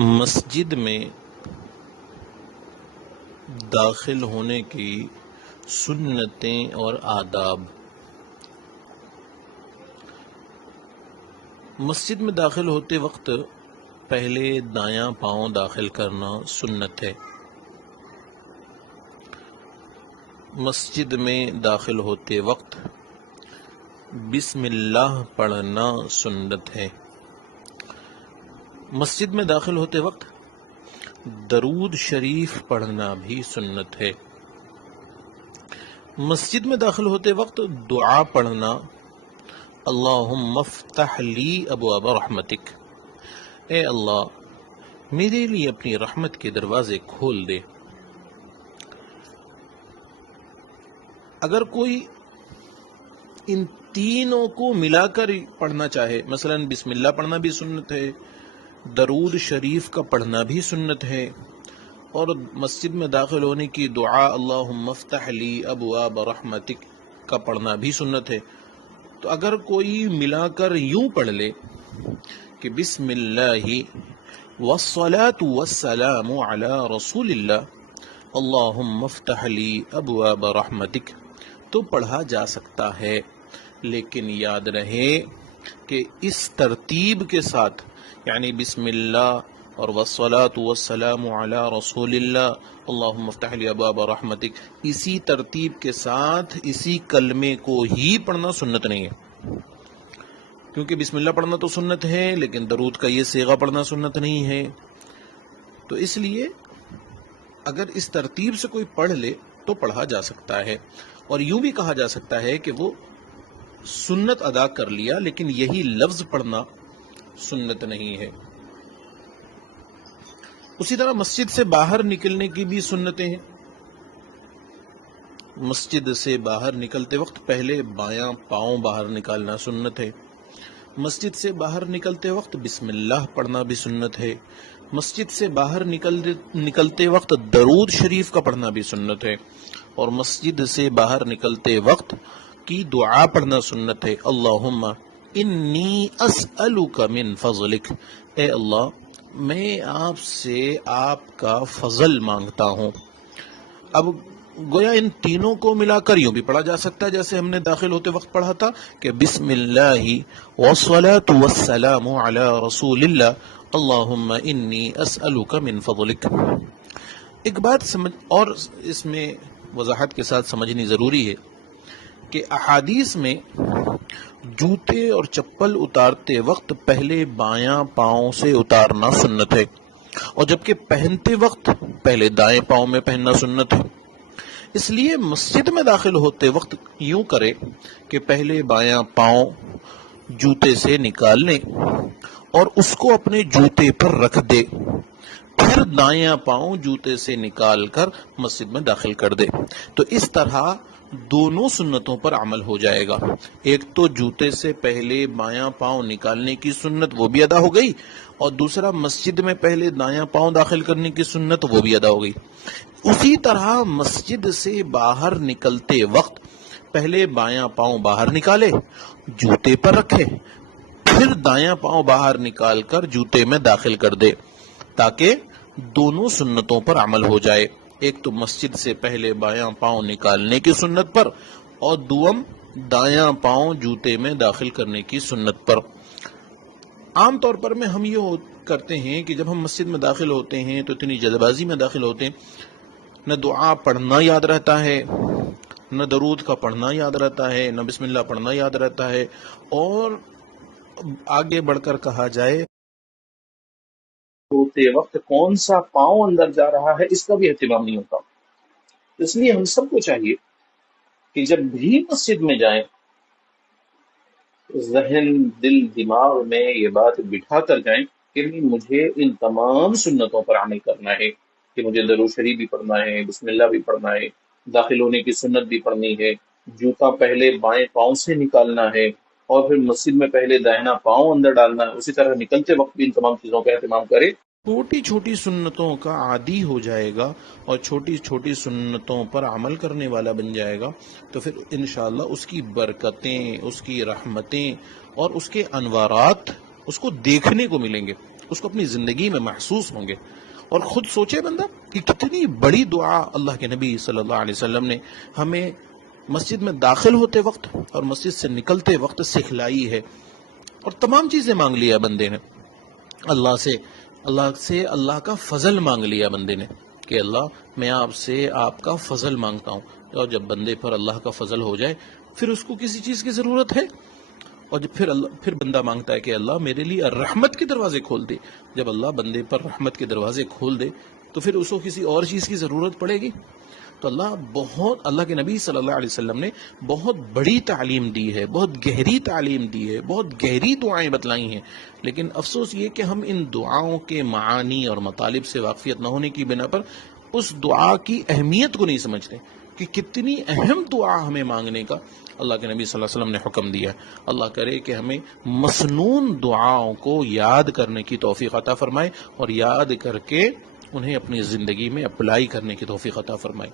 مسجد میں داخل ہونے کی سنتیں اور آداب۔ مسجد میں داخل ہوتے وقت پہلے دایاں پاؤں داخل کرنا سنت ہے۔ مسجد میں داخل ہوتے وقت بسم اللہ پڑھنا سنت ہے۔ مسجد میں داخل ہوتے وقت درود شریف پڑھنا بھی سنت ہے۔ مسجد میں داخل ہوتے وقت دعا پڑھنا، اللہم افتح لی ابواب رحمتک، اے اللہ میرے لیے اپنی رحمت کے دروازے کھول دے۔ اگر کوئی ان تینوں کو ملا کر پڑھنا چاہے، مثلا بسم اللہ پڑھنا بھی سنت ہے، درود شریف کا پڑھنا بھی سنت ہے، اور مسجد میں داخل ہونے کی دعا اللہم افتح لی ابواب رحمتک کا پڑھنا بھی سنت ہے، تو اگر کوئی ملا کر یوں پڑھ لے کہ بسم اللہ والصلاة والسلام علی رسول اللہ اللہم افتح لی ابواب رحمتک، تو پڑھا جا سکتا ہے، لیکن یاد رہے کہ اس ترتیب کے ساتھ، یعنی بسم اللہ اور والصلاة والسلام علی رسول اللہ اللہم افتح لی ابواب رحمتک، اسی ترتیب کے ساتھ اسی کلمے کو ہی پڑھنا سنت نہیں ہے، کیونکہ بسم اللہ پڑھنا تو سنت ہے لیکن درود کا یہ صیغہ پڑھنا سنت نہیں ہے۔ تو اس لیے اگر اس ترتیب سے کوئی پڑھ لے تو پڑھا جا سکتا ہے، اور یوں بھی کہا جا سکتا ہے کہ وہ سنت ادا کر لیا لیکن یہی لفظ پڑھنا سنت نہیں ہے۔ اسی طرح مسجد سے باہر نکلنے کی بھی سنتیں ہیں۔ مسجد سے باہر نکلتے وقت پہلے بایاں پاؤں باہر نکالنا سنت ہے۔ مسجد سے باہر نکلتے وقت بسم اللہ پڑھنا بھی سنت ہے۔ مسجد سے باہر نکلتے وقت درود شریف کا پڑھنا بھی سنت ہے، اور مسجد سے باہر نکلتے وقت کی دعا پڑھنا سنت ہے، اللہم انی اسألک من فضلک، اے اللہ میں آپ سے آپ کا فضل مانگتا ہوں۔ اب گویا ان تینوں کو ملا کر یوں بھی پڑھا جا سکتا ہے جیسے ہم نے داخل ہوتے وقت پڑھا تھا کہ بسم اللہ والصلاة والسلام علی رسول اللہ اللہم انی اسألک من فضلک۔ ایک بات سمجھ اور اس میں وضاحت کے ساتھ سمجھنی ضروری ہے کہ احادیث میں جوتے اور چپل اتارتے وقت پہلے بایاں پاؤں سے اتارنا سنت ہے، اور جبکہ پہنتے وقت پہلے دائیں پاؤں میں پہننا سنت ہے۔ اس لیے مسجد میں داخل ہوتے وقت یوں کرے کہ پہلے بایاں پاؤں جوتے سے نکال لیں اور اس کو اپنے جوتے پر رکھ دے، پھر دایاں پاؤں جوتے سے نکال کر مسجد میں داخل کر دے، تو اس طرح دونوں سنتوں پر عمل ہو جائے گا۔ ایک تو جوتے سے پہلے بایاں پاؤں نکالنے کی سنت وہ بھی ادا ہو گئی، اور دوسرا مسجد میں پہلے دایاں پاؤں داخل کرنے کی سنت وہ بھی ادا ہو گئی۔ اسی طرح مسجد سے باہر نکلتے وقت پہلے بایاں پاؤں باہر نکالے، جوتے پر رکھے، پھر دایاں پاؤں باہر نکال کر جوتے میں داخل کر دے، تاکہ دونوں سنتوں پر عمل ہو جائے، ایک تو مسجد سے پہلے بایاں پاؤں نکالنے کی سنت پر، اور دوم دایاں پاؤں جوتے میں داخل کرنے کی سنت پر۔ عام طور پر میں ہم یہ کرتے ہیں کہ جب ہم مسجد میں داخل ہوتے ہیں تو اتنی جلد بازی میں داخل ہوتے ہیں، نہ دعا پڑھنا یاد رہتا ہے، نہ درود کا پڑھنا یاد رہتا ہے، نہ بسم اللہ پڑھنا یاد رہتا ہے، اور آگے بڑھ کر کہا جائے ہوتے وقت کون سا پاؤں اندر جا رہا ہے اس کا بھی اہتمام نہیں ہوتا۔ اس لیے ہم سب کو چاہیے کہ جب بھی مسجد میں جائیں، ذہن دل دماغ میں یہ بات بٹھا کر جائیں کہ مجھے ان تمام سنتوں پر عمل کرنا ہے، کہ مجھے درود شریف بھی پڑھنا ہے، بسم اللہ بھی پڑھنا ہے، داخل ہونے کی سنت بھی پڑھنی ہے، جوتا پہلے بائیں پاؤں سے نکالنا ہے، اور پھر مسجد میں پہلے داہنا پاؤں اندر ڈالنا ہے، اسی طرح نکلتے وقت بھی ان تمام چیزوں کا اہتمام کرے۔ چھوٹی چھوٹی سنتوں کا عادی ہو جائے گا اور چھوٹی چھوٹی سنتوں پر عمل کرنے والا بن جائے گا، تو پھر انشاءاللہ اس کی برکتیں، اس کی رحمتیں اور اس کے انوارات اس کو دیکھنے کو ملیں گے۔ اس کو اپنی زندگی میں محسوس ہوں گے. اور خود سوچے بندہ کہ کتنی بڑی دعا اللہ کے نبی صلی اللہ علیہ وسلم نے ہمیں مسجد میں داخل ہوتے وقت اور مسجد سے نکلتے وقت سکھلائی ہے. اور تمام چیزیں مانگ لیا بندے نے اللہ سے اللہ کا فضل مانگ لیا بندے نے کہ اللہ میں آپ کا فضل مانگتا ہوں. اور جب بندے پر اللہ کا فضل ہو جائے پھر اس کو کسی چیز کی ضرورت ہے. اور جب پھر بندہ مانگتا ہے کہ اللہ میرے لیے رحمت کے دروازے کھول دے. جب اللہ بندے پر رحمت کے دروازے کھول دے تو پھر اس کو کسی اور چیز کی ضرورت پڑے گی. تو اللہ کے نبی صلی اللہ علیہ وسلم نے بہت بڑی تعلیم دی ہے, بہت گہری تعلیم دی ہے, بہت گہری دعائیں بتلائی ہیں. لیکن افسوس یہ کہ ہم ان دعاؤں کے معانی اور مطالب سے واقفیت نہ ہونے کی بنا پر اس دعا کی اہمیت کو نہیں سمجھتے کہ کتنی اہم دعا ہمیں مانگنے کا اللہ کے نبی صلی اللہ علیہ وسلم نے حکم دیا. اللہ کرے کہ ہمیں مسنون دعاؤں کو یاد کرنے کی توفیق عطا فرمائے اور یاد کر کے انہیں اپنی زندگی میں اپلائی کرنے کی توفیق عطا فرمائے.